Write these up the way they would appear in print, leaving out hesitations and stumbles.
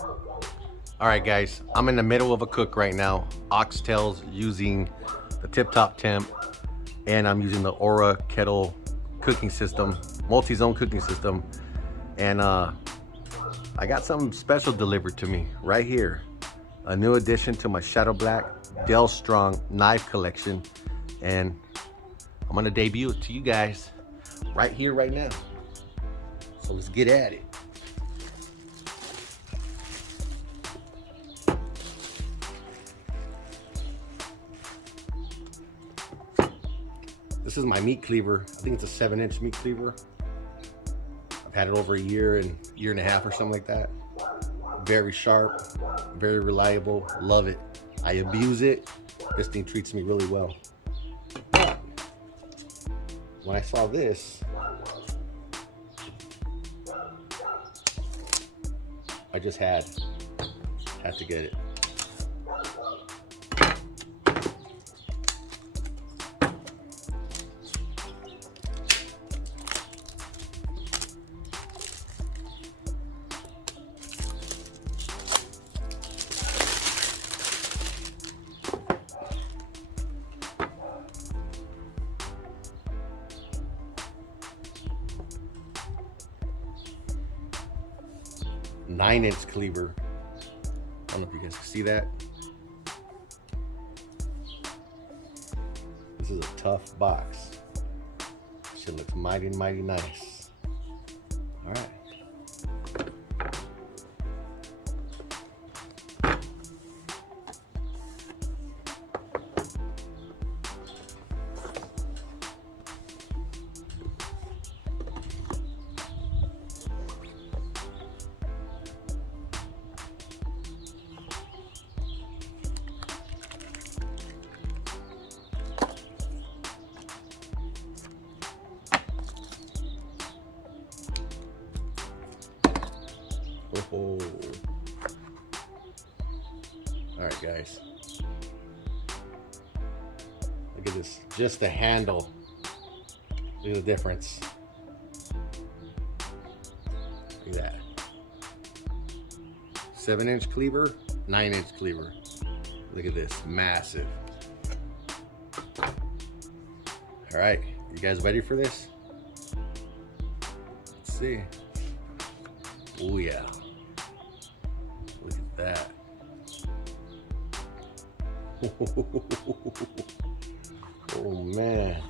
All right, guys, I'm in the middle of a cook right now. Oxtails using the tip top temp, and I'm using the Aura Kettle cooking system, multi-zone cooking system. And I got something special delivered to me right here. A new addition to my Shadow Black Dalstrong knife collection. And I'm gonna debut it to you guys right here, right now. So let's get at it. This is my meat cleaver. I think it's a 7-inch meat cleaver. I've had it over a year and a half or something like that. Very sharp, very reliable, love it. I abuse it. This thing treats me really well. But when I saw this, I just had to get it. Nine-inch cleaver. I don't know if you guys can see that. This is a tough box. Shit looks mighty nice. All right. Oh. All right, guys. Look at this. Just the handle. Look at the difference. Look at that. 7-inch cleaver, 9-inch cleaver. Look at this. Massive. All right. You guys ready for this? Let's see. Oh, yeah. Look at that. Oh, man.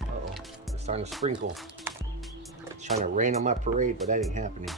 Uh-oh. It's starting to sprinkle. It's trying to rain on my parade, but that ain't happening.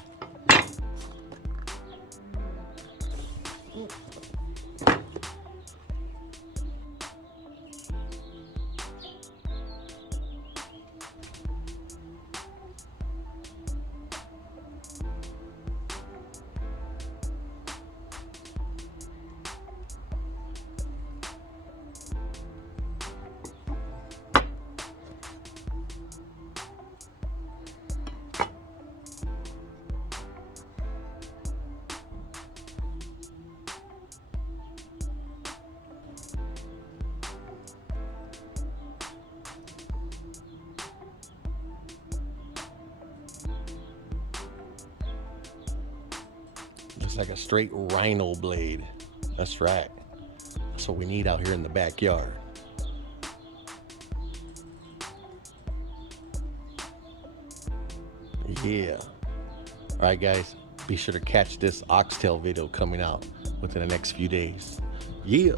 Just like a straight rhino blade. That's right. That's what we need out here in the backyard. Yeah. All right, guys. Be sure to catch this oxtail video coming out within the next few days. Yeah.